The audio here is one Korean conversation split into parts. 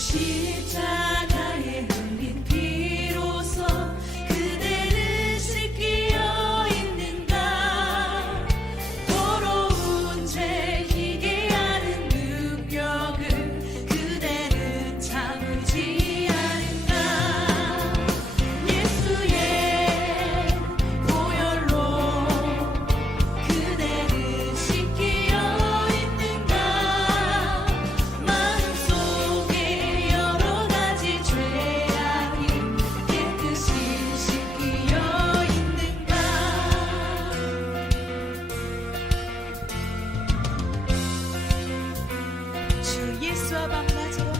십자가에 흘린 피로써 그대를 씻기어 있는가. 더러운 죄 희게 하는 능력을 그대는 참지 않은가. 예수의 보혈로 그대는 씻기어 있는가. 마음속에 여러 가지 죄악이 깨끗이 씻기어 있는가. 주 예수와 밤낮으로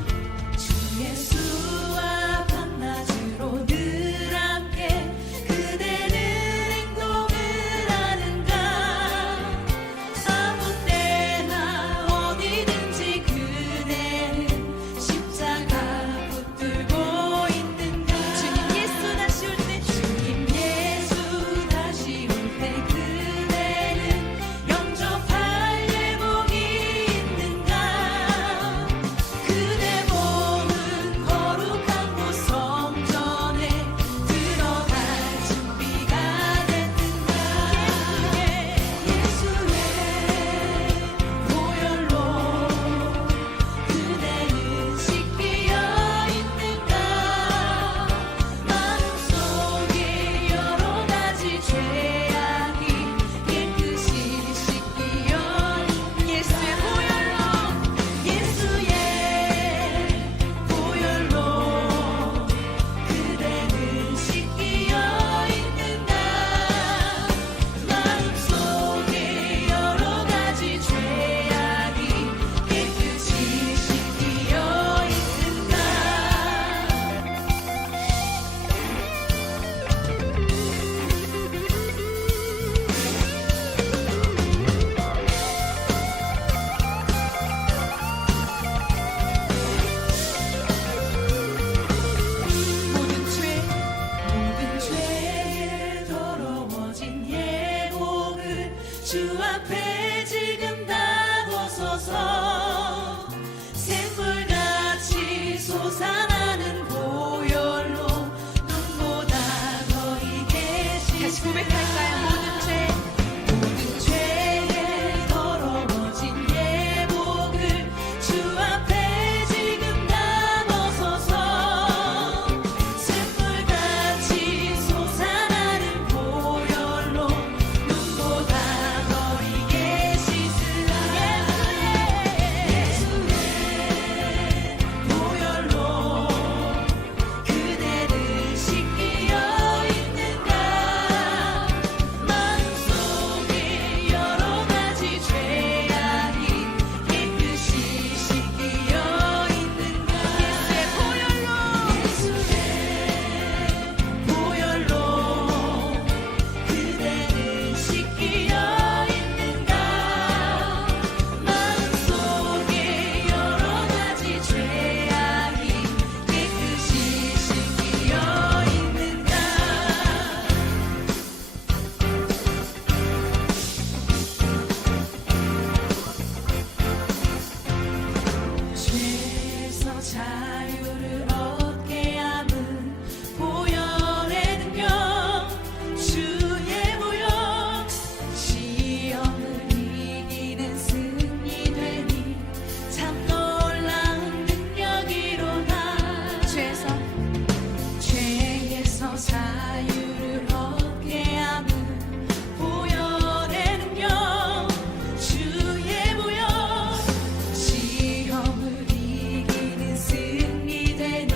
주 예수와 밤낮으로 늘 함께 그대는 행동을 하는가. 아무 때나 어디든지 그대는 십자가 붙들고 있는가. 주님 예수 다시 올 때 주님 예수 다시 올 때 그대는 영접할 예복이 있는가. 그대 몸은 거룩한 곳 성전에 들어갈 준비가 됐는가. 예수의 보혈로 그대는 씻기어 있는가. 마음속에 여러 가지 죄악이 깨끗이 씻기어 예수의 보혈로 그대는 씻기어 있는가. 마음속에 여러 가지 죄악이 깨끗이 씻기어 있는가. 모든 죄에 더러워진 예복을 주 앞에 지금 다 벗어서 샘물같이 솟아나는 보혈로 눈보다 더 이게 다시 고백할까요? 모든 죄에 더러워진 예복을 주 앞에 지금 다 벗어서 샘물같이 솟아나는 보혈로 눈보다 더 이게 씻으라. 예수의 보혈로 그대를 씻기어 있는가. 마음속에 여러 가지 죄악이 깨끗이 씻기어 있는가. 예수의 보혈로 그대는 씻기어 있는가. 마음속에 여러 가지 죄악이 깨끗이 씻기어 있는가. 죄에서 자유를 얻게 함은 보혈의 능력. 주의 보혈 시험을 이기는 승리 되니 참 놀라운 능력이로다. 죄에서 자유를 얻게 함은 보혈의 능력. 주의 보혈 시험을 이기는 승리 되니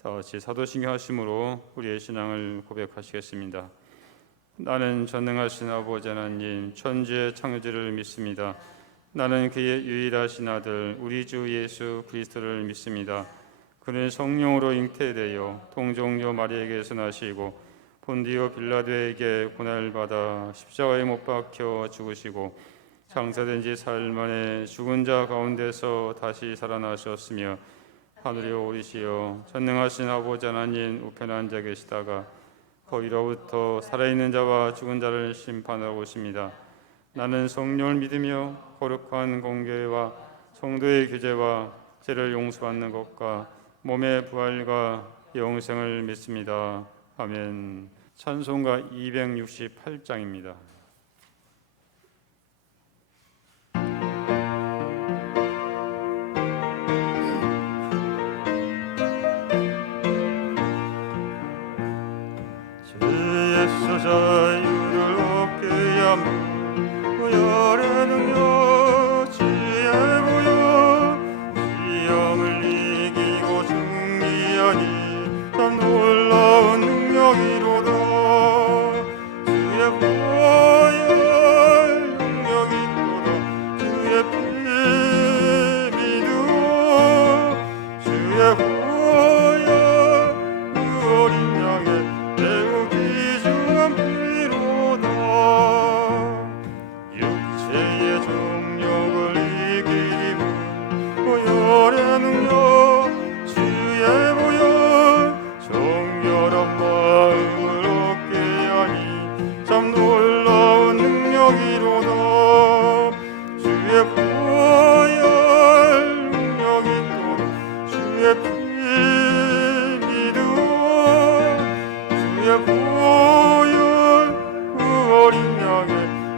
다 같이 사도신경 하심으로 우리의 신앙을 고백하시겠습니다. 나는 전능하신 아버지 하나님 천지의 창조주를 믿습니다. 나는 그의 유일하신 아들 우리 주 예수 그리스도를 믿습니다. 그는 성령으로 잉태되어 동정녀 마리에게서 나시고 본디오 빌라도에게 고난을 받아 십자가에 못 박혀 죽으시고 장사된 지 사흘 만에 죽은 자 가운데서 다시 살아나셨으며 하늘에 오르시어 전능하신 아버지 하나님 우편에 앉아 계시다가 거기로부터 살아있는 자와 죽은 자를 심판하고 오십니다. 나는 성령을 믿으며 거룩한 공교회와 성도의 교제와 죄를 용서받는 것과 몸의 부활과 영생을 믿습니다. 아멘. 찬송가 268장입니다. 주의 자유를 얻게 하며 열의 능력 주의 보여 시험을 이기고 승리하니 참 놀라운 능력이로다. 주의 보혈 능력이 있도다. 주의 피 믿어 주의 보혈 그 어린 양의 매우 귀중한 피로다. 육체의 정욕을 이기림은 보혈의 능력 주의 보혈 정결한 마음을 얻게 하니 참 놀라운 능력이로다. 주의 보혈 능력이 있도다. 주의 피 믿어 주의 보혈 그 어린 양의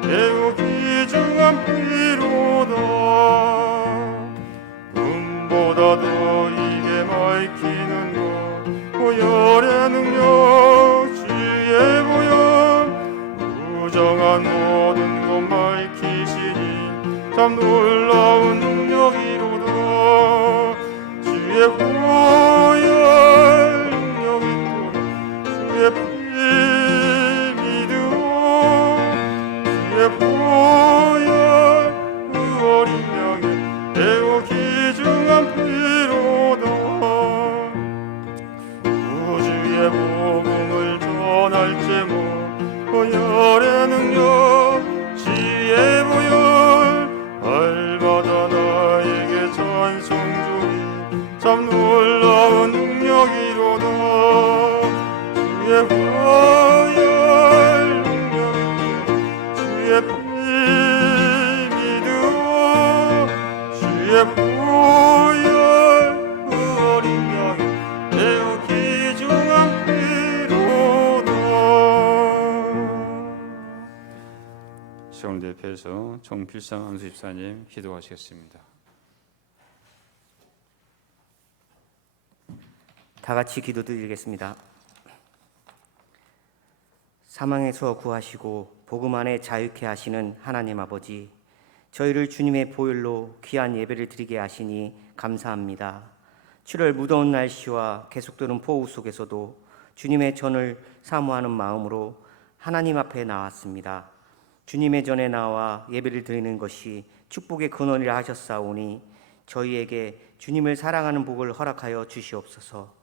매우 귀중한 피로다. 금보다 더 이게 밝히는 것 보혈의 능력 주의 보혈 부정한 모든 것 밝히시니 참 놀라운 능력이로다. 주의 보혈 능력이 있도다. 주의 피 믿어 주의 보혈 그 어린 양의 매우 귀중한 피로다. 우주의 복음을 전할 제목 보혈의 능력 주의 보혈 날마다 나에게 찬송 주니 참 놀라운 능력이로다. 주의 보혈 능력이 주의 피 믿어 주의 보혈 그 어린 양의 매우 귀중한 피로다. 시험을 대표해서 정필상 안수 집사님 기도하시겠습니다. 다 같이 기도드리겠습니다. 사망에서 구하시고 복음 안에 자유케 하시는 하나님 아버지, 저희를 주님의 보혈로 귀한 예배를 드리게 하시니 감사합니다. 7월 무더운 날씨와 계속되는 폭우 속에서도 주님의 전을 사모하는 마음으로 하나님 앞에 나왔습니다. 주님의 전에 나와 예배를 드리는 것이 축복의 근원이라 하셨사오니 저희에게 주님을 사랑하는 복을 허락하여 주시옵소서.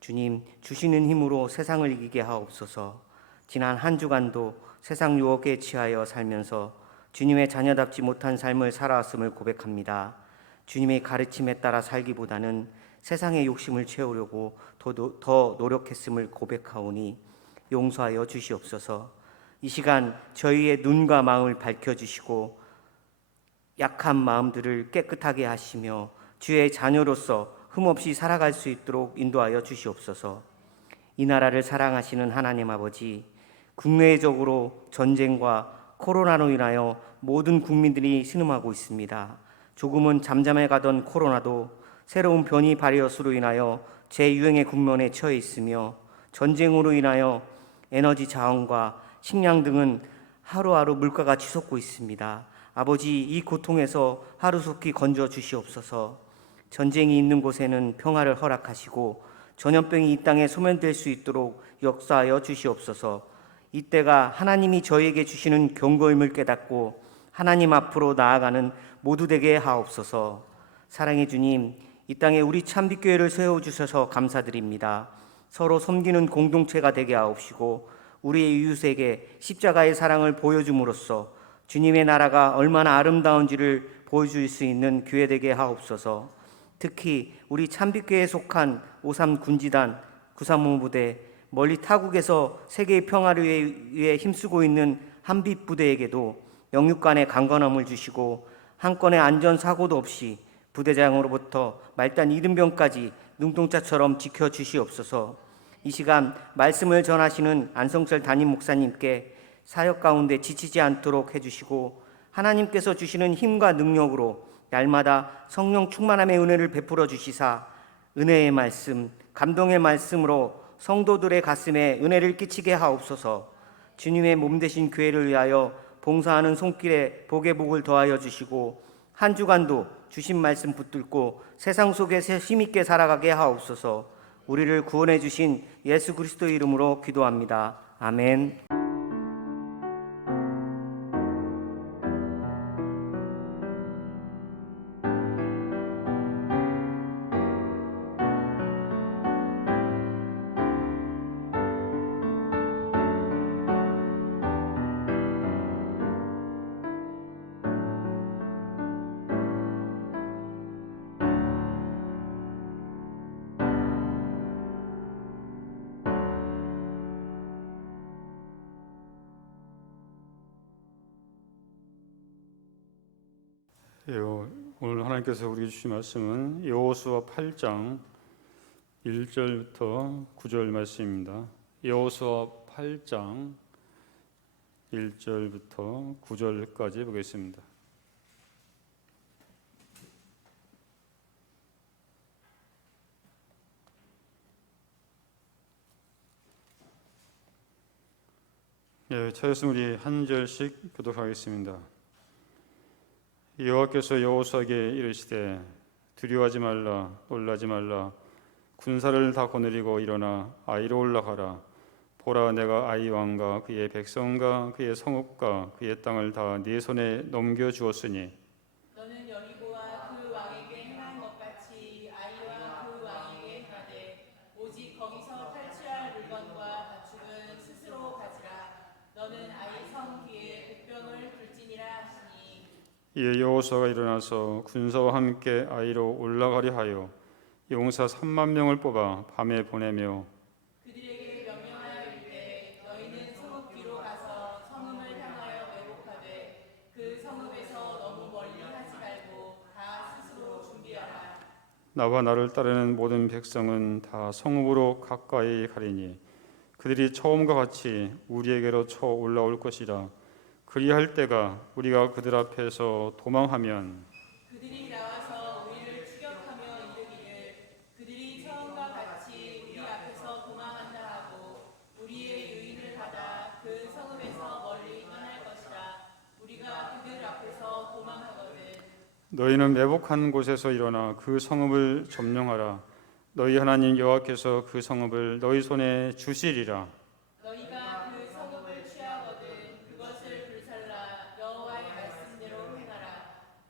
주님 주시는 힘으로 세상을 이기게 하옵소서. 지난 한 주간도 세상 유혹에 취하여 살면서 주님의 자녀답지 못한 삶을 살아왔음을 고백합니다. 주님의 가르침에 따라 살기보다는 세상의 욕심을 채우려고 더 노력했음을 고백하오니 용서하여 주시옵소서. 이 시간 저희의 눈과 마음을 밝혀주시고 약한 마음들을 깨끗하게 하시며 주의 자녀로서 흠없이 살아갈 수 있도록 인도하여 주시옵소서. 이 나라를 사랑하시는 하나님 아버지, 국내적으로 전쟁과 코로나로 인하여 모든 국민들이 신음하고 있습니다. 조금은 잠잠해가던 코로나도 새로운 변이 바이러스로 인하여 재유행의 국면에 처해 있으며 전쟁으로 인하여 에너지 자원과 식량 등은 하루하루 물가가 치솟고 있습니다. 아버지, 이 고통에서 하루속히 건져 주시옵소서. 전쟁이 있는 곳에는 평화를 허락하시고 전염병이 이 땅에 소멸될 수 있도록 역사하여 주시옵소서. 이때가 하나님이 저희에게 주시는 경고임을 깨닫고 하나님 앞으로 나아가는 모두 되게 하옵소서. 사랑의 주님, 이 땅에 우리 참빛교회를 세워주셔서 감사드립니다. 서로 섬기는 공동체가 되게 하옵시고 우리의 이웃에게 십자가의 사랑을 보여줌으로써 주님의 나라가 얼마나 아름다운지를 보여줄 수 있는 교회 되게 하옵소서. 특히 우리 참빛교회에 속한 53 군지단 935 부대, 멀리 타국에서 세계의 평화를 위해 힘쓰고 있는 한빛 부대에게도 영육 간의 강건함을 주시고 한 건의 안전사고도 없이 부대장으로부터 말단 이등병까지 눈동자처럼 지켜주시옵소서. 이 시간 말씀을 전하시는 안성철 담임 목사님께 사역 가운데 지치지 않도록 해주시고 하나님께서 주시는 힘과 능력으로 날마다 성령 충만함의 은혜를 베풀어 주시사 은혜의 말씀, 감동의 말씀으로 성도들의 가슴에 은혜를 끼치게 하옵소서. 주님의 몸 되신 교회를 위하여 봉사하는 손길에 복의 복을 더하여 주시고 한 주간도 주신 말씀 붙들고 세상 속에서 힘있게 살아가게 하옵소서. 우리를 구원해 주신 예수 그리스도의 이름으로 기도합니다. 아멘. 예, 오늘 하나님께서 우리에게 주신 말씀은 여호수아 8장 1절부터 9절 말씀입니다. 여호수아 8장 1절부터 9절까지 보겠습니다. 예, 찾았으면 우리 한 절씩 교독하겠습니다. 여호와께서 여호수아에게 이르시되 두려워하지 말라, 놀라지 말라. 군사를 다 거느리고 일어나 아이로 올라가라. 보라, 내가 아이 왕과 그의 백성과 그의 성읍과 그의 땅을 다 네 손에 넘겨 주었으니 너는 여리고와 그 왕에게 행한 것 같이 아이와 그 왕에게 행하되 오직 거기서 탈취할 물건과 가축은 스스로 가지라. 너는 아이 성 뒤에 복병을 둘지니라 하시니 이에 여호수아가 일어나서 군사와 함께 아이로 올라가려 하여 용사 3만 명을 뽑아 밤에 보내며 그들에게 명령하여 이르되 너희는 성읍 뒤로 가서 성읍을 향하여 매복하되 그 성읍에서 너무 멀리 하지 말고 다 스스로 준비하라. 나와 나를 따르는 모든 백성은 다 성읍으로 가까이 가리니 그들이 처음과 같이 우리에게로 쳐 올라올 것이라. 그리할 때가 우리가 그들 앞에서 도망하면 그들이 나와서 우리를 추격하며 이르기를 그들이 처음과 같이 우리 앞에서 도망한다 하고 우리의 유인을 받아 그 성읍에서 멀리 떠날 것이라. 우리가 그들 앞에서 도망하거든 너희는 매복한 곳에서 일어나 그 성읍을 점령하라. 너희 하나님 여호와께서 그 성읍을 너희 손에 주시리라. 너희가 그 성읍을 취하거든 그것을 불살라 여호와의 말씀대로 행하라.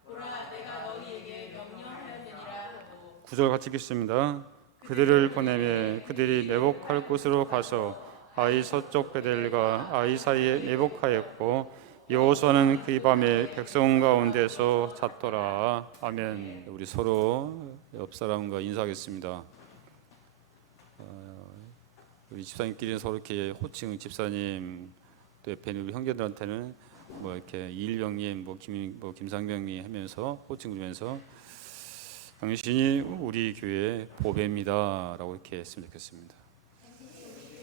보라, 내가 너희에게 명령하였느니라 하고 9절 같이 읽겠습니다. 그들을 보내매 그들이 매복할 곳으로 가서 아이 서쪽 베델과 아이 사이에 매복하였고 여호수아는 그 밤에 백성 가운데서 잤더라. 아멘. 우리 서로 옆 사람과 인사하겠습니다. 우리 집사님끼리는 서로 이렇게 호칭 집사님, 또 옆에 있는 우리 형제들한테는 뭐 이렇게 이일병님, 뭐 김상병님 하면서 호칭 부르면서 당신이 우리 교회 보배입니다라고 이렇게 했으면 좋겠습니다.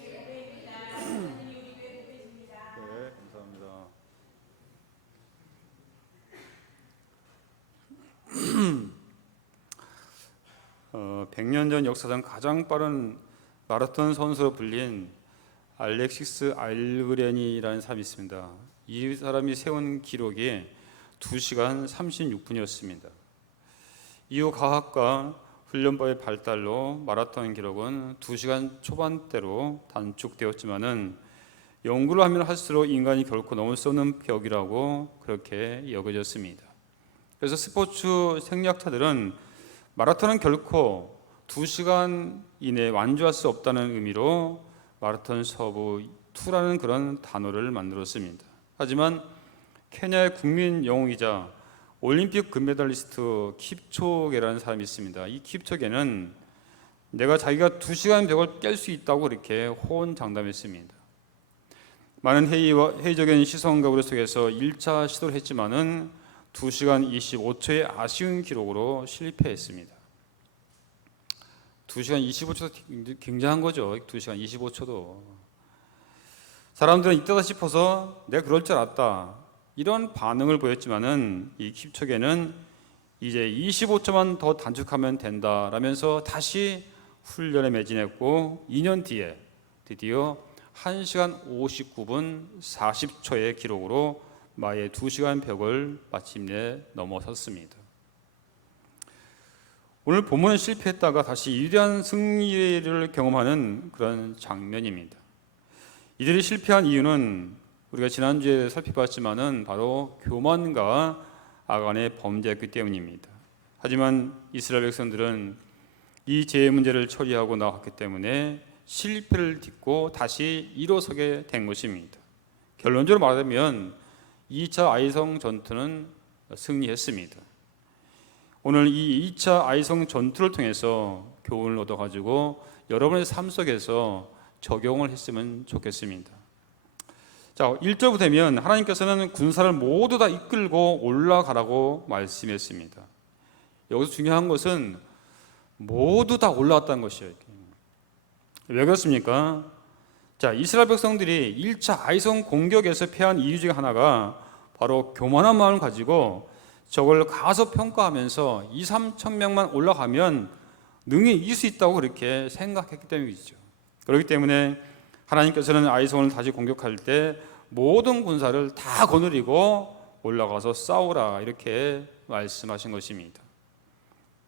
네, 감사합니다. 100년 전 역사상 가장 빠른 마라톤 선수로 불린 알렉시스 알그렌이라는 사람이 있습니다. 이 사람이 세운 기록이 2시간 36분이었습니다. 이후 과학과 훈련법의 발달로 마라톤 기록은 2시간 초반대로 단축되었지만은 연구를 하면 할수록 인간이 결코 넘을 수 없는 벽이라고 그렇게 여겨졌습니다. 그래서 스포츠 생리학자들은 마라톤은 결코 2시간 이내에 완주할 수 없다는 의미로 마라톤 서부 2라는 그런 단어를 만들었습니다. 하지만 케냐의 국민 영웅이자 올림픽 금메달리스트 킵초게라는 사람이 있습니다. 이 킵초게는 내가 자기가 2시간 벽을 깰 수 있다고 그렇게 호언장담했습니다. 많은 회의적인 시선과 우려 속에서 1차 시도를 했지만은 2시간 25초의 아쉬운 기록으로 실패했습니다. 2시간 25초도 굉장한 거죠. 2시간 25초도. 사람들은 이때다 싶어서 내가 그럴 줄 알았다, 이런 반응을 보였지만은 이 킵초게는 이제 25초만 더 단축하면 된다라면서 다시 훈련에 매진했고 2년 뒤에 드디어 1시간 59분 40초의 기록으로 마의 2시간 벽을 마침내 넘어섰습니다. 오늘 본문은 실패했다가 다시 위대한 승리를 경험하는 그런 장면입니다. 이들이 실패한 이유는 우리가 지난주에 살펴봤지만은 바로 교만과 아간의 범죄였기 때문입니다. 하지만 이스라엘 백성들은 이 죄의 문제를 처리하고 나왔기 때문에 실패를 딛고 다시 일어서게 된 것입니다. 결론적으로 말하면 2차 아이성 전투는 승리했습니다. 오늘 이 2차 아이성 전투를 통해서 교훈을 얻어가지고 여러분의 삶 속에서 적용을 했으면 좋겠습니다. 자, 1절부터 되면 하나님께서는 군사를 모두 다 이끌고 올라가라고 말씀했습니다. 여기서 중요한 것은 모두 다 올라왔다는 것이에요. 왜 그렇습니까? 자, 이스라엘 백성들이 1차 아이성 공격에서 패한 이유 중에 하나가 바로 교만한 마음을 가지고 저걸 가서 평가하면서 2-3천 명만 올라가면 능히 이길 수 있다고 그렇게 생각했기 때문이죠. 그렇기 때문에 하나님께서는 아이성을 다시 공격할 때 모든 군사를 다 거느리고 올라가서 싸우라, 이렇게 말씀하신 것입니다.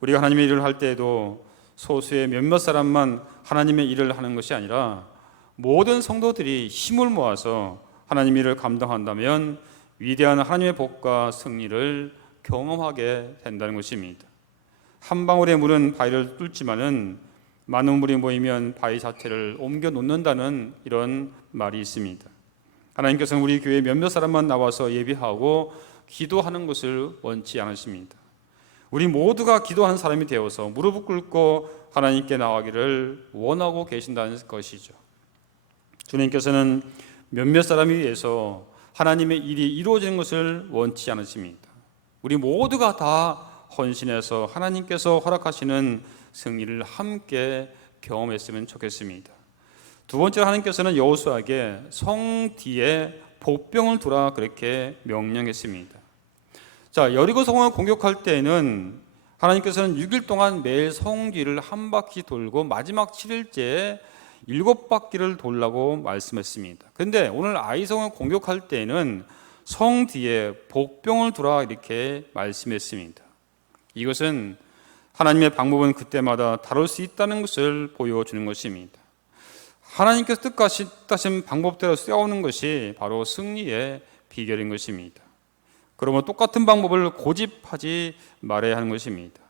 우리가 하나님의 일을 할 때에도 소수의 몇몇 사람만 하나님의 일을 하는 것이 아니라 모든 성도들이 힘을 모아서 하나님의 일을 감당한다면 위대한 하나님의 복과 승리를 경험하게 된다는 것입니다. 한 방울의 물은 바위를 뚫지만은 많은 물이 모이면 바위 자체를 옮겨 놓는다는 이런 말이 있습니다. 하나님께서는 우리 교회 몇몇 사람만 나와서 예배하고 기도하는 것을 원치 않으십니다. 우리 모두가 기도하는 사람이 되어서 무릎을 꿇고 하나님께 나가기를 원하고 계신다는 것이죠. 주님께서는 몇몇 사람이 위해서 하나님의 일이 이루어지는 것을 원치 않으십니다. 우리 모두가 다 헌신해서 하나님께서 허락하시는 승리를 함께 경험했으면 좋겠습니다. 두 번째로 하나님께서는 여호수아에게 성 뒤에 복병을 두라, 그렇게 명령했습니다. 자, 여리고 성을 공격할 때에는 하나님께서는 6일 동안 매일 성 뒤를 한 바퀴 돌고 마지막 7일째에 7바퀴를 돌라고 말씀했습니다. 그런데 오늘 아이성을 공격할 때에는 성 뒤에 복병을 두라, 이렇게 말씀했습니다. 이것은 하나님의 방법은 그때마다 다를 수 있다는 것을 보여주는 것입니다. 하나님께서 뜻하신 방법대로 싸우는 것이 바로 승리의 비결인 것입니다. 그러면 똑같은 방법을 고집하지 말아야 하는 것입니다.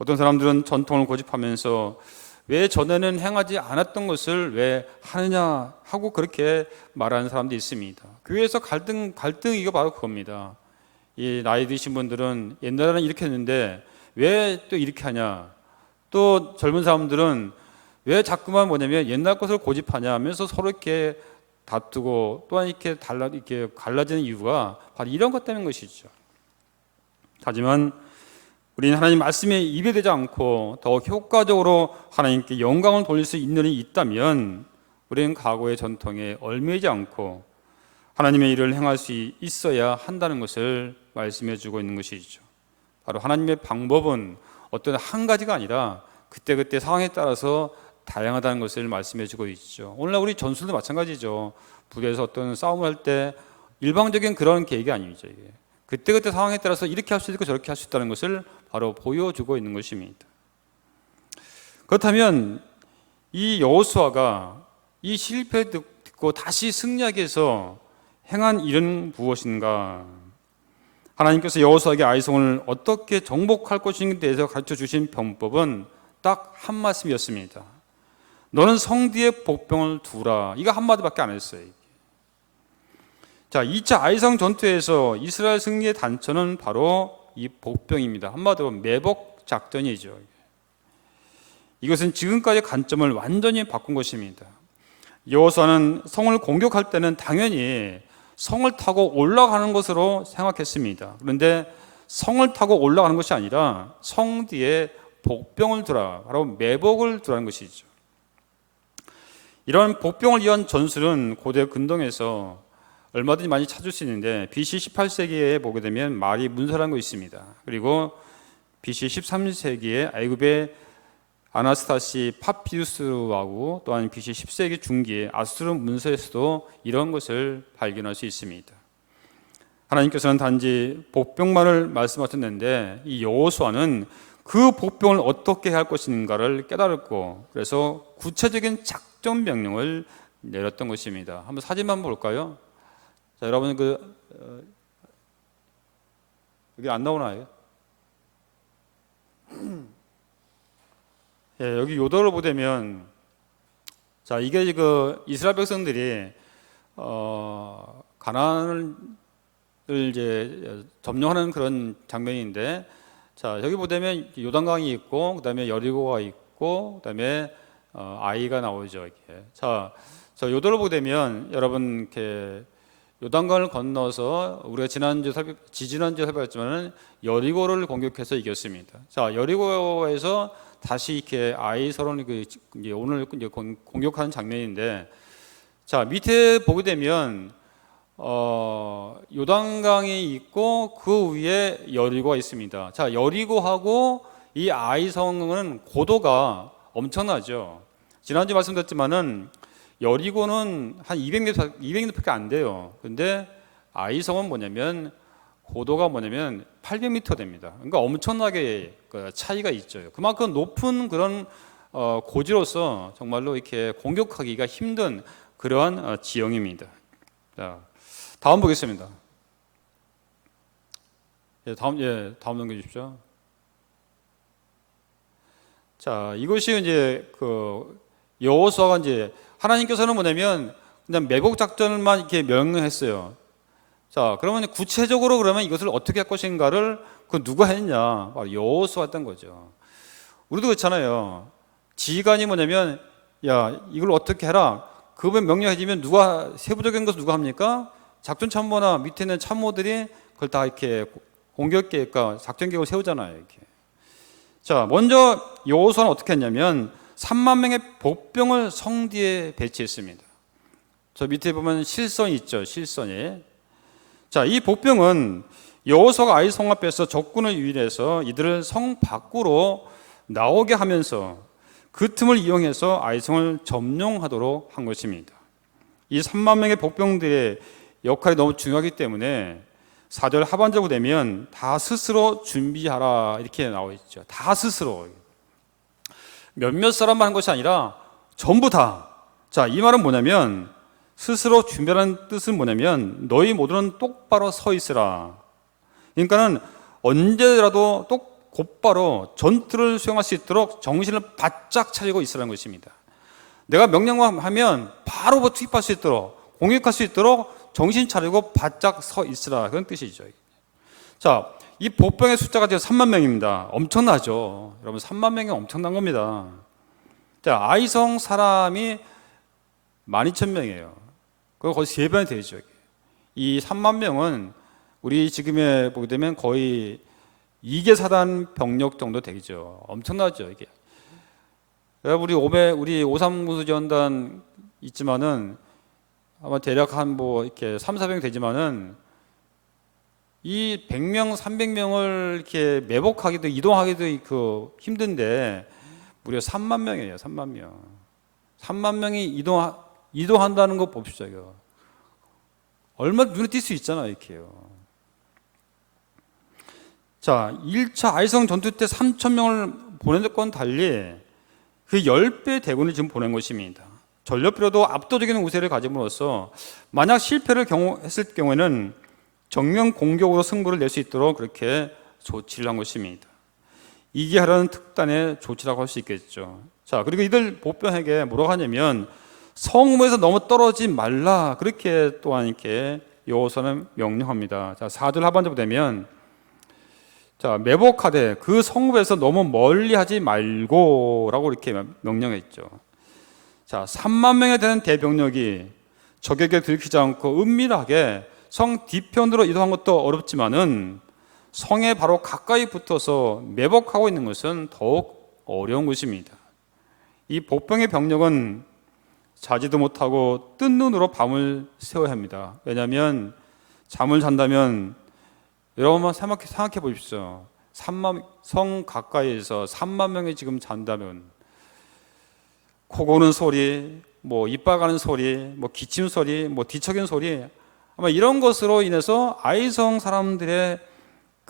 어떤 사람들은 전통을 고집하면서 왜 전에는 행하지 않았던 것을 왜 하느냐 하고 그렇게 말하는 사람도 있습니다. 교회에서 갈등이 이거 바로 그겁니다. 이 나이 드신 분들은 옛날에는 이렇게 했는데 왜 또 이렇게 하냐, 또 젊은 사람들은 왜 자꾸만 뭐냐면 옛날 것을 고집하냐 하면서 서로 이렇게 다투고 또한 이렇게 갈라지는 이유가 바로 이런 것 때문인 것이죠. 하지만 우리는 하나님 말씀에 이배되지 않고 더 효과적으로 하나님께 영광을 돌릴 수 있는 일이 있다면 우리는 과거의 전통에 얽매이지 않고 하나님의 일을 행할 수 있어야 한다는 것을 말씀해 주고 있는 것이죠. 바로 하나님의 방법은 어떤 한 가지가 아니라 그때그때 상황에 따라서 다양하다는 것을 말씀해 주고 있죠. 오늘날 우리 전술도 마찬가지죠. 부대에서 어떤 싸움을 할 때 일방적인 그런 계획이 아니죠. 이게 그때그때 상황에 따라서 이렇게 할 수 있고 저렇게 할 수 있다는 것을 바로 보여주고 있는 것입니다. 그렇다면 이 여호수아가 이 실패 듣고 다시 승리하기 위해서 행한 일은 무엇인가? 하나님께서 여호수아에게 아이성을 어떻게 정복할 것인지에 대해서 가르쳐 주신 병법은 딱 한 말씀이었습니다. 너는 성 뒤에 복병을 두라. 이거 한마디밖에 안 했어요. 자, 2차 아이성 전투에서 이스라엘 승리의 단초는 바로 이 복병입니다. 한마디로 매복 작전이죠. 이것은 지금까지의 관점을 완전히 바꾼 것입니다. 여호수아는 성을 공격할 때는 당연히 성을 타고 올라가는 것으로 생각했습니다. 그런데 성을 타고 올라가는 것이 아니라 성 뒤에 복병을 두라, 바로 매복을 두라는 것이죠. 이런 복병을 위한 전술은 고대 근동에서 얼마든지 많이 찾을 수 있는데 BC 18세기에 보게 되면 말이 문서라는 거 있습니다. 그리고 BC 13세기에 애굽의 아나스타시 파피루스하고 또한 BC 10세기 중기에 아수르 문서에서도 이런 것을 발견할 수 있습니다. 하나님께서는 단지 복병만을 말씀하셨는데 이 여호수아는 그 복병을 어떻게 할 것인가를 깨달았고 그래서 구체적인 작전 명령을 내렸던 것입니다. 한번 사진만 볼까요? 자, 여러분 여기 안 나오나요? 예, 여기 요도를 보되면 자, 이게 그 이스라엘 백성들이 가나안을 이제 점령하는 그런 장면인데, 자, 여기 보되면 요단강이 있고 그다음에 여리고가 있고 그다음에 아이가 나오죠. 이렇게. 자, 저 요도를 보되면 여러분 이렇게 요단강을 건너서 우리가 지지난주에 살펴봤지만은 여리고를 공격해서 이겼습니다. 자, 여리고에서 다시 이렇게 아이서론 이제 오늘 이제 공격하는 장면인데, 자, 밑에 보게 되면 요단강이 있고 그 위에 여리고가 있습니다. 자, 여리고하고 이 아이성은 고도가 엄청나죠. 지난주 말씀드렸지만은 여리고는 한 200m밖에 안 돼요. 근데 아이성은 뭐냐면 고도가 뭐냐면 800m 됩니다. 그러니까 엄청나게 차이가 있죠. 그만큼 높은 그런 고지로서 정말로 이렇게 공격하기가 힘든 그러한 지형입니다. 자, 다음 보겠습니다. 다음 넘겨주십시오. 자, 이것이 이제 그 여호수아가 이제 하나님께서는 뭐냐면 그냥 매복 작전만 이렇게 명령했어요. 자, 그러면 구체적으로 그러면 이것을 어떻게 할 것인가를 그 누가 했냐? 바로 여호수아가 했던 거죠. 우리도 그렇잖아요. 지휘관이 뭐냐면 야, 이걸 어떻게 해라. 그분 명령해주면 누가 세부적인 것을 누가 합니까? 작전 참모나 밑에 있는 참모들이 그걸 다 이렇게 공격 계획과 작전 계획을 세우잖아요. 이렇게. 자, 먼저 여호수아는 어떻게 했냐면 3만 명의 복병을 성 뒤에 배치했습니다. 저 밑에 보면 실선이 있죠. 실선이. 자, 이 복병은 여호수아가 아이 성 앞에서 적군을 유인해서 이들을 성 밖으로 나오게 하면서 그 틈을 이용해서 아이성을 점령하도록 한 것입니다. 이 3만 명의 복병들의 역할이 너무 중요하기 때문에 4절 하반절로 되면 다 스스로 준비하라 이렇게 나와 있죠. 다 스스로. 몇몇 사람만 한 것이 아니라 전부 다. 자, 이 말은 뭐냐면 스스로 준비하라는 뜻은 뭐냐면 너희 모두는 똑바로 서 있으라. 그러니까는 언제라도 곧바로 전투를 수행할 수 있도록 정신을 바짝 차리고 있으라는 것입니다. 내가 명령하면 바로 투입할 수 있도록 공격할 수 있도록 정신 차리고 바짝 서 있으라, 그런 뜻이죠. 자, 이 복병의 숫자가 지금 3만 명입니다. 엄청나죠. 여러분 3만 명이 엄청난 겁니다. 자, 아이성 사람이 12,000명이에요. 그거 거의 3배나 되죠. 이 3만 명은 우리 지금에 보게 되면 거의 2개 사단 병력 정도 되죠. 엄청나죠, 이게. 우리 539수전단 있지만은 아마 대략 한 뭐 이렇게 3,400명 되지만은 이 100명, 300명을 이렇게 매복하기도 이동하기도 힘든데 무려 3만 명이에요. 3만 명. 3만 명이 이동한다는 거 봅시다. 이거. 얼마나 눈에 띌 수 있잖아요, 이렇게요. 자, 1차 아이성 전투 때 3,000명을 보낸 것과는 달리 그 10배 대군을 지금 보낸 것입니다. 전력비로도 압도적인 우세를 가짐으로써 만약 실패를 했을 경우에는 정면 공격으로 승부를 낼 수 있도록 그렇게 조치를 한 것입니다. 이게 하라는 특단의 조치라고 할 수 있겠죠. 자, 그리고 이들 보병에게 뭐라고 하냐면 성읍에서 너무 떨어지지 말라, 그렇게 또한 이렇게 여호수아는 명령합니다. 자, 4절 하반절 보면 자, 매복하되 그 성읍에서 너무 멀리 하지 말고라고 이렇게 명령했죠. 자, 3만 명에 되는 대병력이 적에게 들키지 않고 은밀하게 성 뒤편으로 이동한 것도 어렵지만은 성에 바로 가까이 붙어서 매복하고 있는 것은 더욱 어려운 것입니다. 이 복병의 병력은 자지도 못하고 뜬 눈으로 밤을 새워야 합니다. 왜냐하면 잠을 잔다면 여러분 생각해 보십시오. 성 가까이에서 3만 명이 지금 잔다면 코 고는 소리, 뭐 이빨 가는 소리, 뭐 기침 소리, 뭐 뒤척이는 소리, 아마 이런 것으로 인해서 아이성 사람들의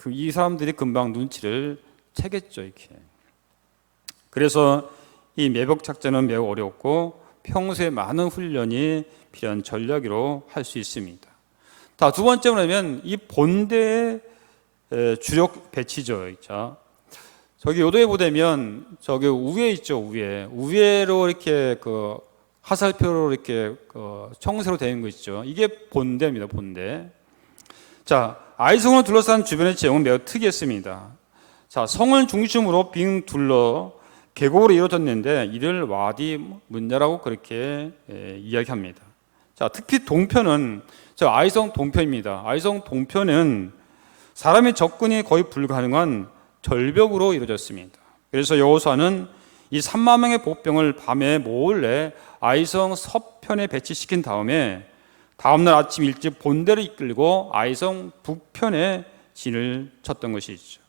이 사람들이 금방 눈치를 채겠죠, 이렇게. 그래서 이 매복 작전은 매우 어렵고 평소에 많은 훈련이 필요한 전략으로 할 수 있습니다. 자, 두 번째로는 이 본대의 주력 배치죠. 자, 저기 요도에 보면 저기 우에 있죠, 우에로 이렇게 그 화살표로 이렇게 청새로 되는 거 있죠. 이게 본대입니다, 본대. 자, 아이성을 둘러싼 주변의 지형은 매우 특이했습니다. 자, 성을 중심으로 빙 둘러 계곡으로 이루어졌는데 이를 와디 문야라고 그렇게 이야기합니다. 자, 특히 동편은 저 아이성 동편입니다. 아이성 동편은 사람의 접근이 거의 불가능한 절벽으로 이루어졌습니다. 그래서 여호수아는 이 3만 명의 복병을 밤에 몰래 아이성 서편에 배치시킨 다음에 다음날 아침 일찍 본대를 이끌고 아이성 북편에 진을 쳤던 것이죠.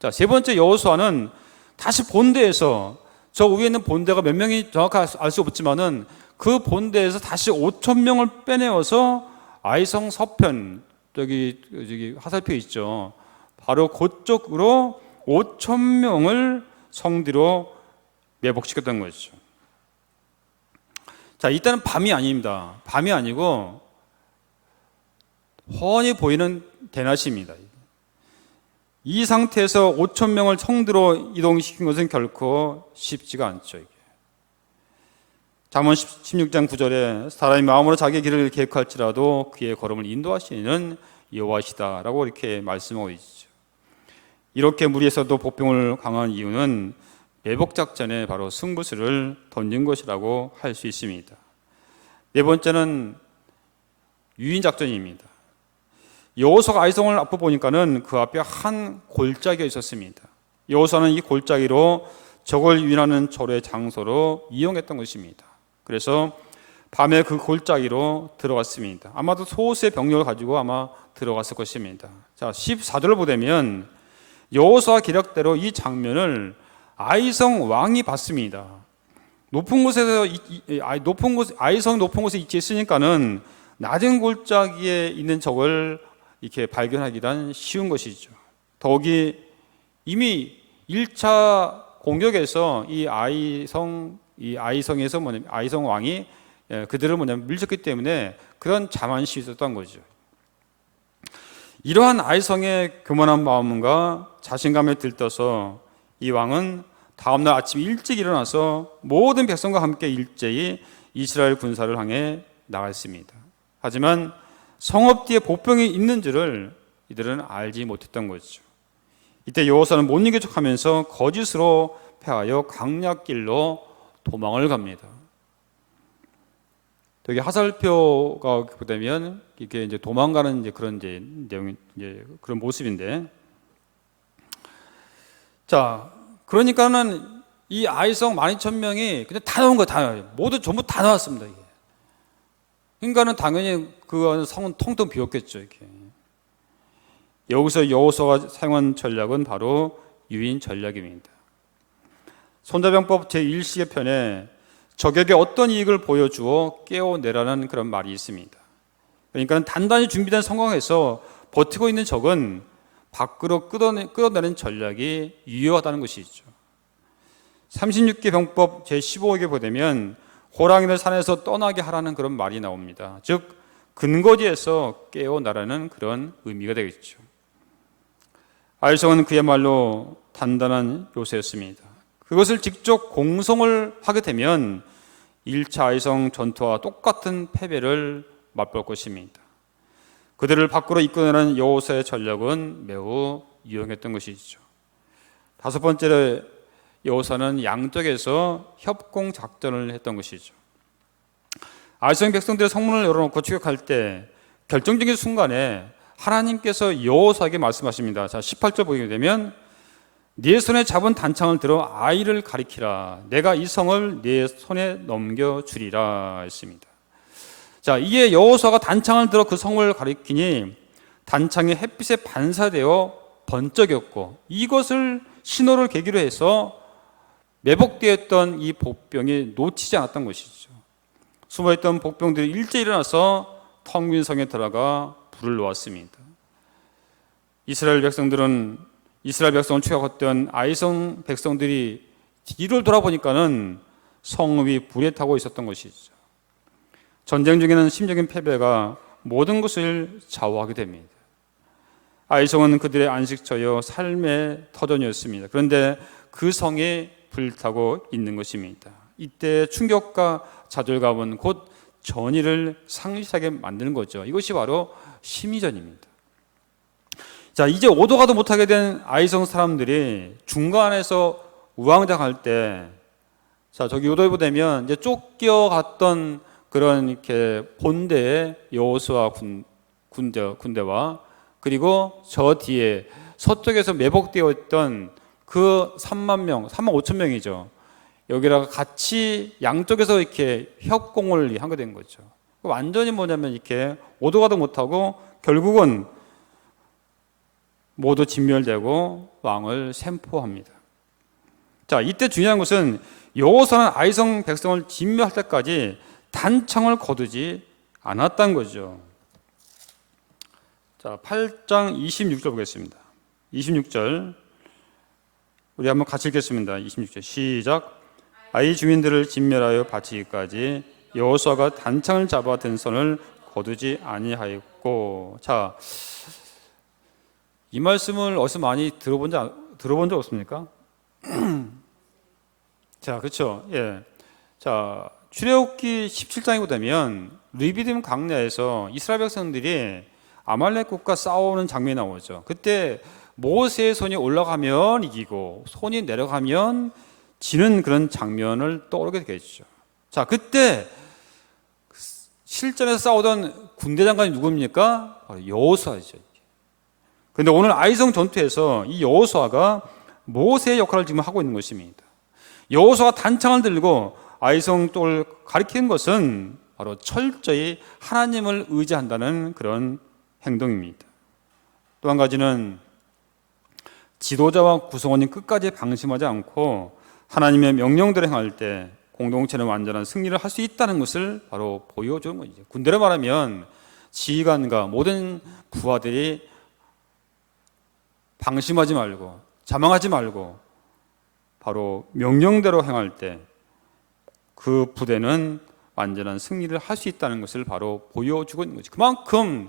자, 세 번째 여호수아는 다시 본대에서 저 위에 있는 본대가 몇 명이 정확하게 알 수 없지만은 그 본대에서 다시 5천 명을 빼내어서 아이성 서편 저기 화살표 있죠. 바로 그쪽으로 5천 명을 성뒤로 매복시켰던 것이죠. 자, 이때는 밤이 아닙니다. 밤이 아니고 훤히 보이는 대낮입니다. 이 상태에서 5천 명을 성뒤로 이동시킨 것은 결코 쉽지가 않죠. 이게. 잠언 16장 9절에 사람이 마음으로 자기의 길을 계획할지라도 그의 걸음을 인도하시는 여호와시다라고 이렇게 말씀하고 있죠. 이렇게 무리에서도 복병을 강한 이유는 매복 작전에 바로 승부수를 던진 것이라고 할 수 있습니다. 네 번째는 유인 작전입니다. 여호수아가 아이성을 앞에 보니까는 그 앞에 한 골짜기가 있었습니다. 여호수아는 이 골짜기로 적을 유인하는 절의 장소로 이용했던 것입니다. 그래서 밤에 그 골짜기로 들어갔습니다. 아마도 소수의 병력을 가지고 아마 들어갔을 것입니다. 자, 14절을 보면 여호수아 기록대로 이 장면을 아이성 왕이 봤습니다. 높은 곳에서 아이성 높은 곳에 위치했으니까는 낮은 골짜기에 있는 적을 이렇게 발견하기란 쉬운 것이죠. 더욱이 이미 1차 공격에서 이 아이성에서 아이성 왕이 그들을 밀쳤기 때문에 그런 자만심이 있었던 거죠. 이러한 아이성의 교만한 마음과 자신감에 들떠서 이 왕은 다음날 아침 일찍 일어나서 모든 백성과 함께 일제히 이스라엘 군사를 향해 나갔습니다. 하지만 성읍 뒤에 복병이 있는 줄을 이들은 알지 못했던 거죠. 이때 여호수아는 못 이겨 척하면서 거짓으로 패하여 강약길로 도망을 갑니다. 여기 화살표가 보면 이게 이제 도망가는 이제 그런 내용 그런 모습인데, 자, 그러니까는 이 아이성 12,000명이 그냥 다 나온 거예요. 다 모두 전부 다 나왔습니다. 이게. 그러니까는 당연히 그 성은 텅텅 비었겠죠. 이렇게. 여기서 여호수아가 사용한 전략은 바로 유인 전략입니다. 손자병법 제1시계 편에 적에게 어떤 이익을 보여주어 깨워내라는 그런 말이 있습니다. 그러니까 단단히 준비된 상황에서 버티고 있는 적은 밖으로 끌어내는 전략이 유효하다는 것이죠. 36개 병법 제15개 보되면 호랑이를 산에서 떠나게 하라는 그런 말이 나옵니다. 즉 근거지에서 깨어나라는 그런 의미가 되겠죠. 아이성은 그야말로 단단한 요새였습니다. 그것을 직접 공성을 하게 되면 1차 아이성 전투와 똑같은 패배를 맛볼 것입니다. 그들을 밖으로 이끌어내는 여호수아의 전략은 매우 유용했던 것이죠. 다섯 번째로 여호수아는 양쪽에서 협공 작전을 했던 것이죠. 아이성 백성들의 성문을 열어놓고 추격할 때 결정적인 순간에 하나님께서 여호수아에게 말씀하십니다. 자, 18절 보게 되면 네 손에 잡은 단창을 들어 아이를 가리키라. 내가 이 성을 네 손에 넘겨주리라 했습니다. 자, 이에 여호수아가 단창을 들어 그 성을 가리키니 단창이 햇빛에 반사되어 번쩍였고 이것을 신호를 계기로 해서 매복되어 있던 이 복병이 놓치지 않았던 것이죠. 숨어있던 복병들이 일제히 일어나서 텅 빈 성에 들어가 불을 놓았습니다. 이스라엘 백성을 추격했던 아이성 백성들이 뒤를 돌아보니까는 성 위 불에 타고 있었던 것이죠. 전쟁 중에는 심적인 패배가 모든 것을 좌우하게 됩니다. 아이성은 그들의 안식처여 삶의 터전이었습니다. 그런데 그 성에 불타고 있는 것입니다. 이때 충격과 좌절감은 곧 전의를 상실하게 만드는 거죠. 이것이 바로 심리전입니다. 자, 이제 오도 가도 못하게 된 아이성 사람들이 중간에서 우왕좌왕할 때, 자, 저기 요도에 보면 이제 쫓겨갔던 그런 이렇게 본대의 여호수아 군대와 그리고 저 뒤에 서쪽에서 매복되어 있던 그 3만 5천 명이죠. 여기다가 같이 양쪽에서 이렇게 협공을 하게 된 거죠. 완전히 뭐냐면 이렇게 오도 가도 못하고 결국은 모두 진멸되고 왕을 생포합니다. 자, 이때 중요한 것은 여호수아는 아이성 백성을 진멸할 때까지 단창을 거두지 않았다는 거죠. 자, 8장 26절 보겠습니다. 26절 우리 한번 같이 읽겠습니다. 26절 시작. 아이 주민들을 진멸하여 바치기까지 여호수아가 단창을 잡아 든 손을 거두지 아니하였고. 자, 이 말씀을 어디서 많이 들어본 적 없습니까? 자, 그렇죠. 예. 자, 출애굽기 17장에 보면 르비딤 광야에서 이스라엘 백성들이 아말렉국과 싸우는 장면이 나오죠. 그때 모세의 손이 올라가면 이기고 손이 내려가면 지는 그런 장면을 떠오르게 되겠죠. 자, 그때 실전에서 싸우던 군대 장관이 누굽니까? 바로 여호수아죠. 그런데 오늘 아이성 전투에서 이 여호수아가 모세의 역할을 지금 하고 있는 것입니다. 여호수아가 단창을 들고 아이성 쪽을 가리키는 것은 바로 철저히 하나님을 의지한다는 그런 행동입니다. 또 한 가지는 지도자와 구성원이 끝까지 방심하지 않고 하나님의 명령대로 행할 때 공동체는 완전한 승리를 할 수 있다는 것을 바로 보여주는 거죠. 군대로 말하면 지휘관과 모든 부하들이 방심하지 말고 자망하지 말고 바로 명령대로 행할 때 그 부대는 완전한 승리를 할 수 있다는 것을 바로 보여주고 있는 거죠. 그만큼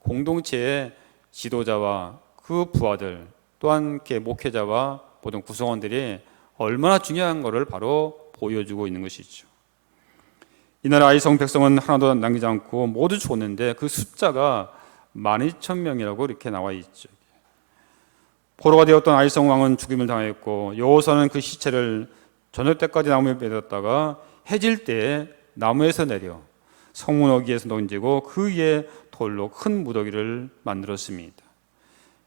공동체의 지도자와 그 부하들 또한 목회자와 모든 구성원들이 얼마나 중요한 것을 바로 보여주고 있는 것이죠. 이날 아이성 백성은 하나도 남기지 않고 모두 죽었는데 그 숫자가 12,000명이라고 이렇게 나와 있죠. 포로가 되었던 아이성 왕은 죽임을 당했고 여호수아는 그 시체를 저녁 때까지 나무에 매뒀다가 해질 때에 나무에서 내려 성문 어귀에서 던지고 그 위에 돌로 큰 무더기를 만들었습니다.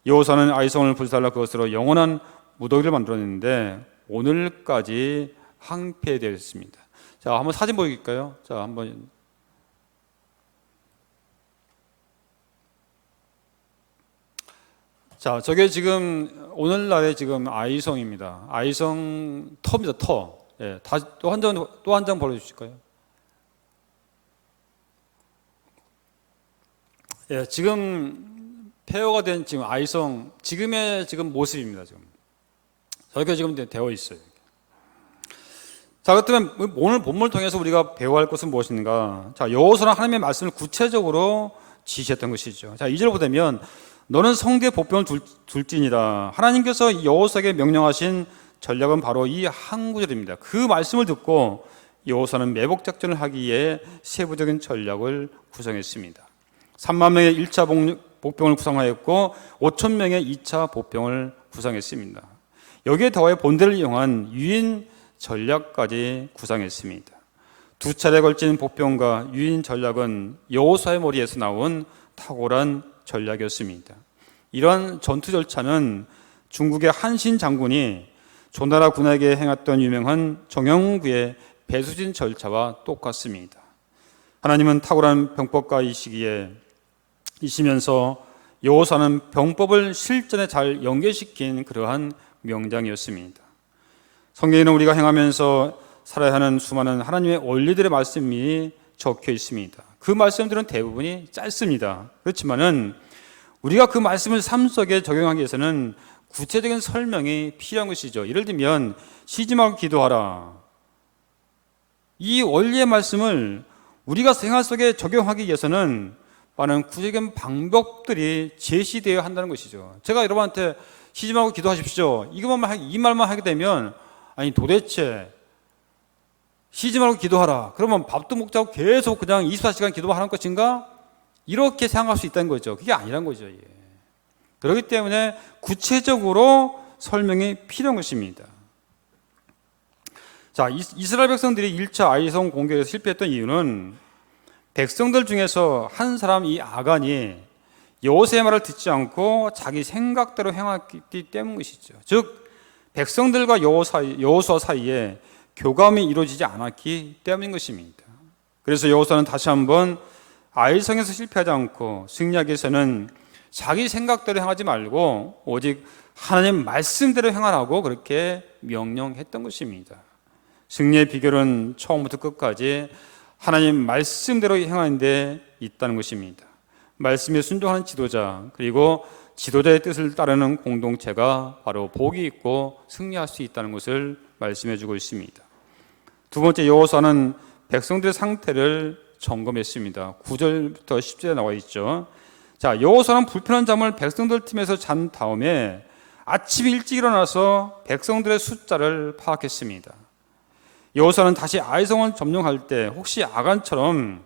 여호수아는 아이성을 불살라 그것으로 영원한 무더기를 만들었는데 오늘까지 항폐되었습니다. 자, 한번 사진 보여줄까요? 자, 한번. 자, 저게 지금 오늘날의 지금 아이성입니다. 아이성 터입니다. 터. 예, 또 한 장 보여주실까요? 예, 지금 폐허가 된 지금 아이성 지금의 지금 모습입니다. 지금 저렇게 지금 되어 있어요. 자, 그렇다면 오늘 본문을 통해서 우리가 배워야 할 것은 무엇인가? 자, 여호수아는 하나님의 말씀을 구체적으로 지시했던 것이죠. 자, 2절 보면 너는 성대에 보병을 둘지니라. 하나님께서 여호수아에게 명령하신 전략은 바로 이 한 구절입니다. 그 말씀을 듣고 여호수아는 매복 작전을 하기 위해 세부적인 전략을 구성했습니다. 3만 명의 1차 복병을 구성하였고 5천 명의 2차 복병을 구성했습니다. 여기에 더해 본대를 이용한 유인 전략까지 구상했습니다. 두 차례 걸친 복병과 유인 전략은 여호수아의 머리에서 나온 탁월한 전략이었습니다. 이러한 전투 절차는 중국의 한신 장군이 조나라 군에게 행했던 유명한 정형구의 배수진 절차와 똑같습니다. 하나님은 탁월한 병법가이시면서 여호수아는 병법을 실전에 잘 연계시킨 그러한 명장이었습니다. 성경에는 우리가 행하면서 살아야 하는 수많은 하나님의 원리들의 말씀이 적혀 있습니다. 그 말씀들은 대부분이 짧습니다. 그렇지만은 우리가 그 말씀을 삶 속에 적용하기 위해서는 구체적인 설명이 필요한 것이죠. 예를 들면 쉬지 말고 기도하라. 이 원리의 말씀을 우리가 생활 속에 적용하기 위해서는 많은 구체적인 방법들이 제시되어야 한다는 것이죠. 제가 여러분한테 쉬지 말고 기도하십시오. 이 말만 하게 되면 아니 도대체 쉬지 말고 기도하라. 그러면 밥도 먹지 않고 계속 그냥 24시간 기도하는 것인가? 이렇게 생각할 수 있다는 거죠. 그게 아니란 거죠. 예. 그렇기 때문에 구체적으로 설명이 필요한 것입니다. 자, 이스라엘 백성들이 1차 아이성 공격에서 실패했던 이유는 백성들 중에서 한 사람 이 아간이 여호수아의 말을 듣지 않고 자기 생각대로 행했기 때문이시죠. 즉 백성들과 여호수아 사이에 교감이 이루어지지 않았기 때문인 것입니다. 그래서 여호수아는 다시 한번 아이성에서 실패하지 않고 승리하기 위해서는 자기 생각대로 행하지 말고 오직 하나님 말씀대로 행하라고 그렇게 명령했던 것입니다. 승리의 비결은 처음부터 끝까지 하나님 말씀대로 행하는 데 있다는 것입니다. 말씀에 순종하는 지도자 그리고 지도자의 뜻을 따르는 공동체가 바로 복이 있고 승리할 수 있다는 것을 말씀해 주고 있습니다. 두 번째, 여호수아는 백성들의 상태를 점검했습니다. 9절부터 10절에 나와 있죠. 자, 여호수아는 불편한 잠을 백성들 틈에서 잔 다음에 아침 일찍 일어나서 백성들의 숫자를 파악했습니다. 여호수아는 다시 아이성을 점령할 때 혹시 아간처럼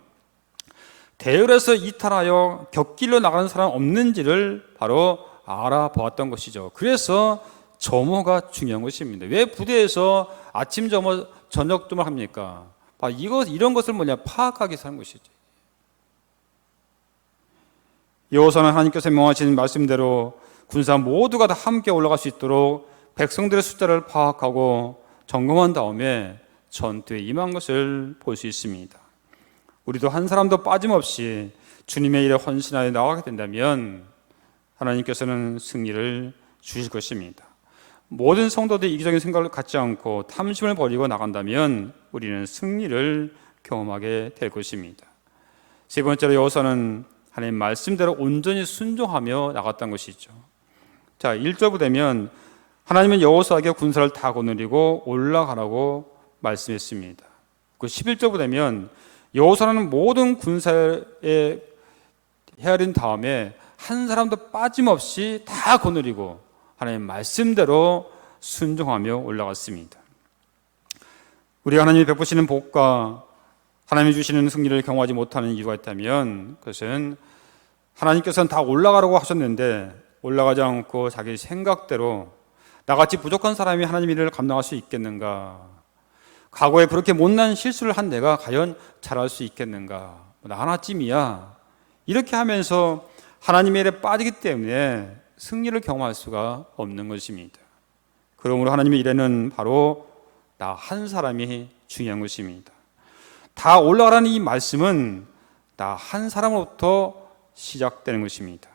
대열에서 이탈하여 곁길로 나가는 사람 없는지를 바로 알아보았던 것이죠. 그래서 점호가 중요한 것입니다. 왜 부대에서 아침 점호, 저녁 점호를 합니까? 이런 것을 파악하기 위해서 하는 것이죠. 여호수아는 하나님께서 명하신 말씀대로 군사 모두가 다 함께 올라갈 수 있도록 백성들의 숫자를 파악하고 점검한 다음에 전투에 임한 것을 볼 수 있습니다. 우리도 한 사람도 빠짐없이 주님의 일에 헌신하여 나가게 된다면 하나님께서는 승리를 주실 것입니다. 모든 성도들이 이기적인 생각을 갖지 않고 탐심을 버리고 나간다면 우리는 승리를 경험하게 될 것입니다. 세 번째로 여호수아는 하나님 말씀대로 온전히 순종하며 나갔던 것이죠. 자, 1절부 되면 하나님은 여호수아에게 군사를 다 거느리고 올라가라고 말씀했습니다. 그 11절부 되면 여호수아는 모든 군사에 헤아린 다음에 한 사람도 빠짐없이 다 거느리고 하나님 말씀대로 순종하며 올라갔습니다. 우리가 하나님이 베푸시는 복과 하나님이 주시는 승리를 경험하지 못하는 이유가 있다면 그것은 하나님께서는 다 올라가라고 하셨는데 올라가지 않고 자기 생각대로 나같이 부족한 사람이 하나님의 일을 감당할 수 있겠는가? 과거에 그렇게 못난 실수를 한 내가 과연 잘할 수 있겠는가? 나 하나쯤이야. 이렇게 하면서 하나님의 일에 빠지기 때문에 승리를 경험할 수가 없는 것입니다. 그러므로 하나님의 일에는 바로 나 한 사람이 중요한 것입니다. 다 올라가라는 이 말씀은 나 한 사람으로부터 시작되는 것입니다.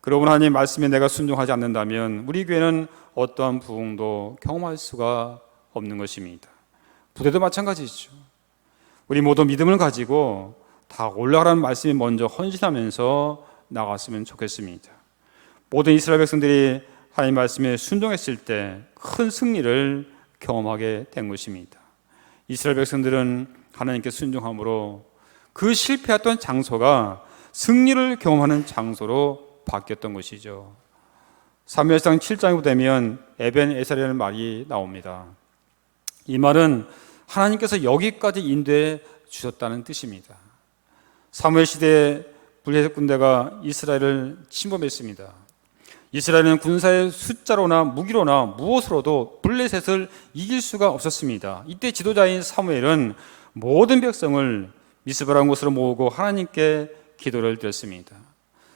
그러므로 하나님의 말씀에 내가 순종하지 않는다면 우리 교회는 어떠한 부흥도 경험할 수가 없는 것입니다. 부대도 마찬가지죠. 우리 모두 믿음을 가지고 다 올라가라는 말씀에 먼저 헌신하면서 나갔으면 좋겠습니다. 모든 이스라엘 백성들이 하나님 말씀에 순종했을 때 큰 승리를 경험하게 된 것입니다. 이스라엘 백성들은 하나님께 순종함으로 그 실패했던 장소가 승리를 경험하는 장소로 바뀌었던 것이죠. 사무엘상 7장에 되면 에벤에셀이라는 말이 나옵니다. 이 말은 하나님께서 여기까지 인도해 주셨다는 뜻입니다. 사무엘 시대에 블레셋 군대가 이스라엘을 침범했습니다. 이스라엘은 군사의 숫자로나 무기로나 무엇으로도 블레셋을 이길 수가 없었습니다. 이때 지도자인 사무엘은 모든 백성을 미스바라는 곳으로 모으고 하나님께 기도를 드렸습니다.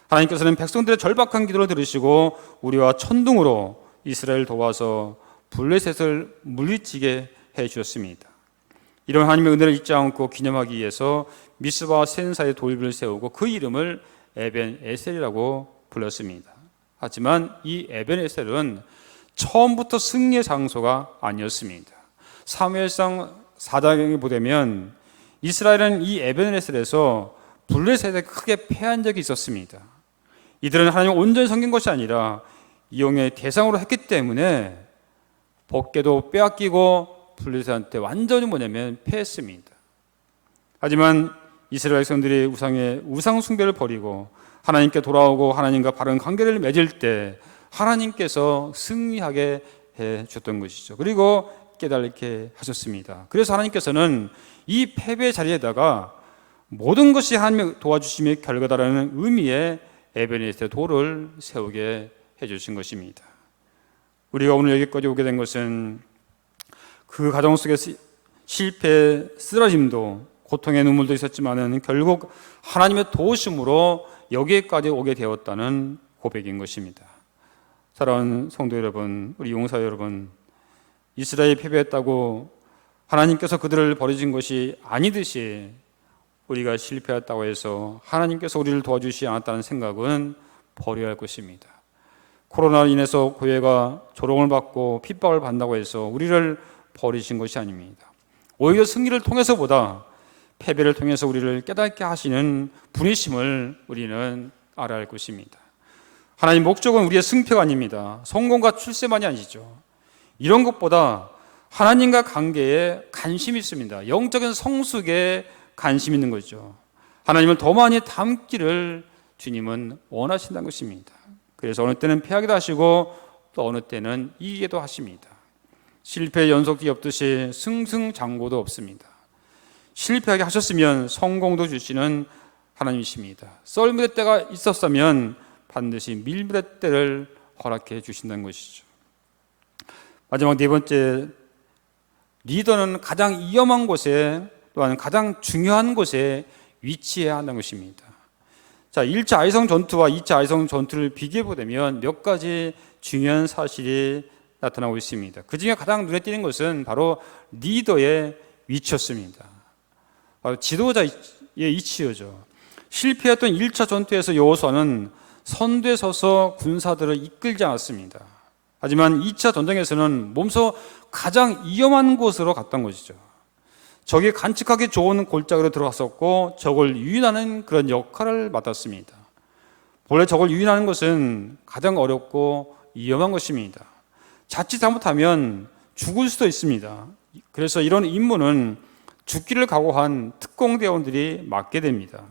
하나님께서는 백성들의 절박한 기도를 들으시고 우리와 천둥으로 이스라엘을 도와서 블레셋을 물리치게 해 주셨습니다. 이런 하나님의 은혜를 잊지 않고 기념하기 위해서 미스바와 센사의 돌비를 세우고 그 이름을 에벤에셀이라고 불렀습니다. 하지만 이 에벤에셀은 처음부터 승리의 장소가 아니었습니다. 사무엘상 4장에 보면 이스라엘은 이 에벤에셀에서 블레셋에 크게 패한 적이 있었습니다. 이들은 하나님을 온전히 섬긴 것이 아니라 이용의 대상으로 했기 때문에 법궤도 빼앗기고 블레셋한테 완전히 패했습니다. 하지만 이스라엘 백성들이 우상 숭배를 버리고 하나님께 돌아오고 하나님과 바른 관계를 맺을 때 하나님께서 승리하게 해 주셨던 것이죠. 그리고 깨달게 하셨습니다. 그래서 하나님께서는 이 패배의 자리에다가 모든 것이 하나님의 도와주심의 결과다라는 의미의 에벤에셀 돌을 세우게 해주신 것입니다. 우리가 오늘 여기까지 오게 된 것은 그 가정 속에서 실패, 쓰러짐도 고통의 눈물도 있었지만은 결국 하나님의 도우심으로 여기까지 오게 되었다는 고백인 것입니다. 사랑하는 성도 여러분, 우리 용사 여러분, 이스라엘이 패배했다고 하나님께서 그들을 버리신 것이 아니듯이 우리가 실패했다고 해서 하나님께서 우리를 도와주시지 않았다는 생각은 버려야 할 것입니다. 코로나로 인해서 교회가 조롱을 받고 핍박을 받는다고 해서 우리를 버리신 것이 아닙니다. 오히려 승리를 통해서보다 패배를 통해서 우리를 깨닫게 하시는 분이심을 우리는 알아야 할 것입니다. 하나님 목적은 우리의 승패가 아닙니다. 성공과 출세만이 아니죠. 이런 것보다 하나님과 관계에 관심이 있습니다. 영적인 성숙에 관심 있는 거죠. 하나님을 더 많이 닮기를 주님은 원하신다는 것입니다. 그래서 어느 때는 패하기도 하시고 또 어느 때는 이기기도 하십니다. 실패의 연속이 없듯이 승승장구도 없습니다. 실패하게 하셨으면 성공도 주시는 하나님이십니다. 썰물의 때가 있었다면 반드시 밀물의 때를 허락해 주신다는 것이죠. 마지막 네 번째, 리더는 가장 위험한 곳에 또한 가장 중요한 곳에 위치해야 한다는 것입니다. 자, 1차 아이성 전투와 2차 아이성 전투를 비교해 보면 몇 가지 중요한 사실이 나타나고 있습니다. 그 중에 가장 눈에 띄는 것은 바로 리더의 위치였습니다. 바로 지도자의 위치였죠. 실패했던 1차 전투에서 여호수아는 선두에 서서 군사들을 이끌지 않았습니다. 하지만 2차 전쟁에서는 몸소 가장 위험한 곳으로 갔던 것이죠. 적이 간직하기 좋은 골짜기로 들어갔었고 적을 유인하는 그런 역할을 맡았습니다. 본래 적을 유인하는 것은 가장 어렵고 위험한 것입니다. 자칫 잘못하면 죽을 수도 있습니다. 그래서 이런 임무는 죽기를 각오한 특공대원들이 맡게 됩니다.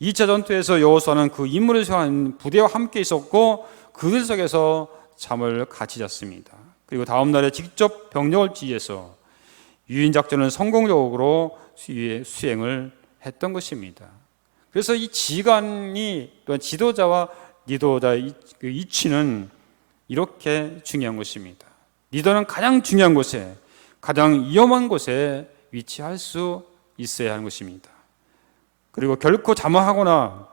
2차 전투에서 여호수아는 그 임무를 수행한 부대와 함께 있었고 그들 속에서 잠을 같이 잤습니다. 그리고 다음 날에 직접 병력을 지휘해서 유인 작전을 성공적으로 수행을 했던 것입니다. 그래서 이 지간이 또한 지도자와 리더자의 이치는 이렇게 중요한 것입니다. 리더는 가장 중요한 곳에, 가장 위험한 곳에 위치할 수 있어야 하는 것입니다. 그리고 결코 자만하거나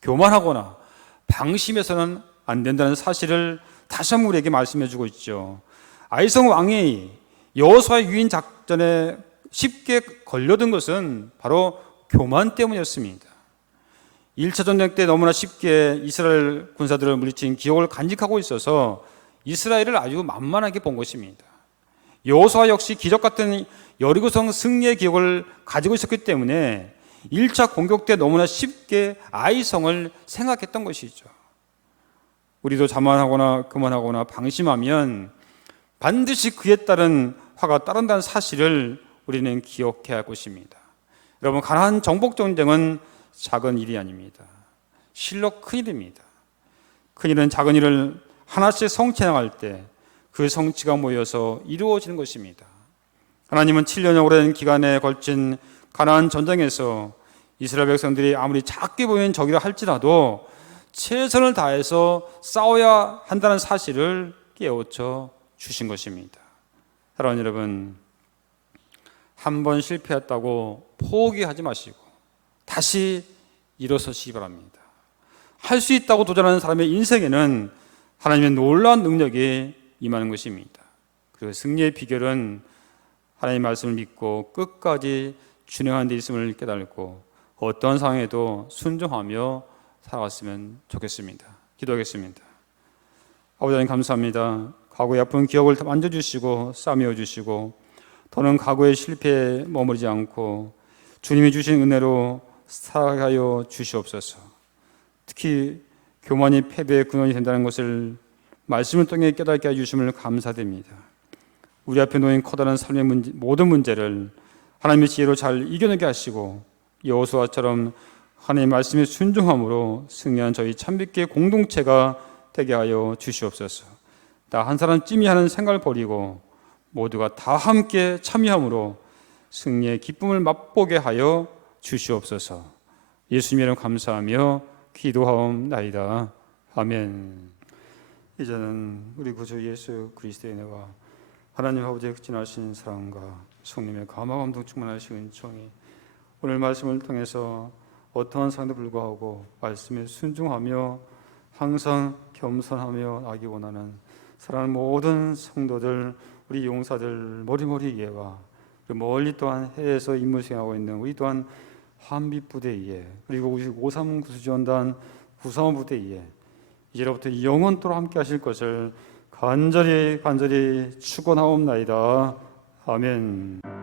교만하거나 방심해서는 안 된다는 사실을 다시 한번 우리에게 말씀해 주고 있죠. 아이성 왕이 여호수아의 유인 작전에 쉽게 걸려든 것은 바로 교만 때문이었습니다. 1차 전쟁 때 너무나 쉽게 이스라엘 군사들을 물리친 기록을 간직하고 있어서 이스라엘을 아주 만만하게 본 것입니다. 여호수아 역시 기적 같은 여리고성 승리의 기록을 가지고 있었기 때문에 1차 공격 때 너무나 쉽게 아이성을 생각했던 것이죠. 우리도 자만하거나 교만하거나 방심하면 반드시 그에 따른 화가 따른다는 사실을 우리는 기억해야 할 것입니다. 여러분, 가나안 정복 전쟁은 작은 일이 아닙니다. 실로 큰 일입니다. 큰 일은 작은 일을 하나씩 성취해 나갈 때 그 성취가 모여서 이루어지는 것입니다. 하나님은 7년의 오랜 기간에 걸친 가나안 전쟁에서 이스라엘 백성들이 아무리 작게 보이는 적이라 할지라도 최선을 다해서 싸워야 한다는 사실을 깨우쳐 주신 것입니다. 사랑하는 여러분, 한 번 실패했다고 포기하지 마시고 다시 일어서시기 바랍니다. 할 수 있다고 도전하는 사람의 인생에는 하나님의 놀라운 능력이 임하는 것입니다. 그리고 승리의 비결은 하나님의 말씀을 믿고 끝까지 준행하는 데 있음을 깨달고 어떠한 상황에도 순종하며 살아갔으면 좋겠습니다. 기도하겠습니다. 아버지 하나님, 감사합니다. 과거의 아픈 기억을 만져주시고 싸매어주시고 더는 과거의 실패에 머무르지 않고 주님이 주신 은혜로 살아가여 주시옵소서. 특히 교만이 패배의 근원이 된다는 것을 말씀을 통해 깨닫게 해주심을 감사드립니다. 우리 앞에 놓인 커다란 삶의 모든 문제를 하나님의 지혜로 잘 이겨내게 하시고 여호수아처럼 하나님의 말씀에 순종함으로 승리한 저희 참빛교회 공동체가 되게 하여 주시옵소서. 나 한 사람 찜이 하는 생각을 버리고 모두가 다 함께 참여함으로 승리의 기쁨을 맛보게 하여 주시옵소서. 예수님 이름 감사하며 기도하옵나이다. 아멘. 이제는 우리 구주 예수 그리스도의 은혜와 하나님 아버지의 진하신 사랑과 성령의 감화 감동 충만하신 은총이 오늘 말씀을 통해서 어떠한 상황에도 불구하고 말씀에 순종하며 항상 겸손하며 나기 원하는 사랑하는 모든 성도들, 우리 용사들 머리머리 이해와 멀리 또한 해외에서 임무 수행하고 있는 우리 또한 한빛부대 이해, 그리고 우리 5.3 구수지원단 935 부대 이해, 이제로부터 영원토록 함께 하실 것을 간절히 축원하옵나이다. 아멘.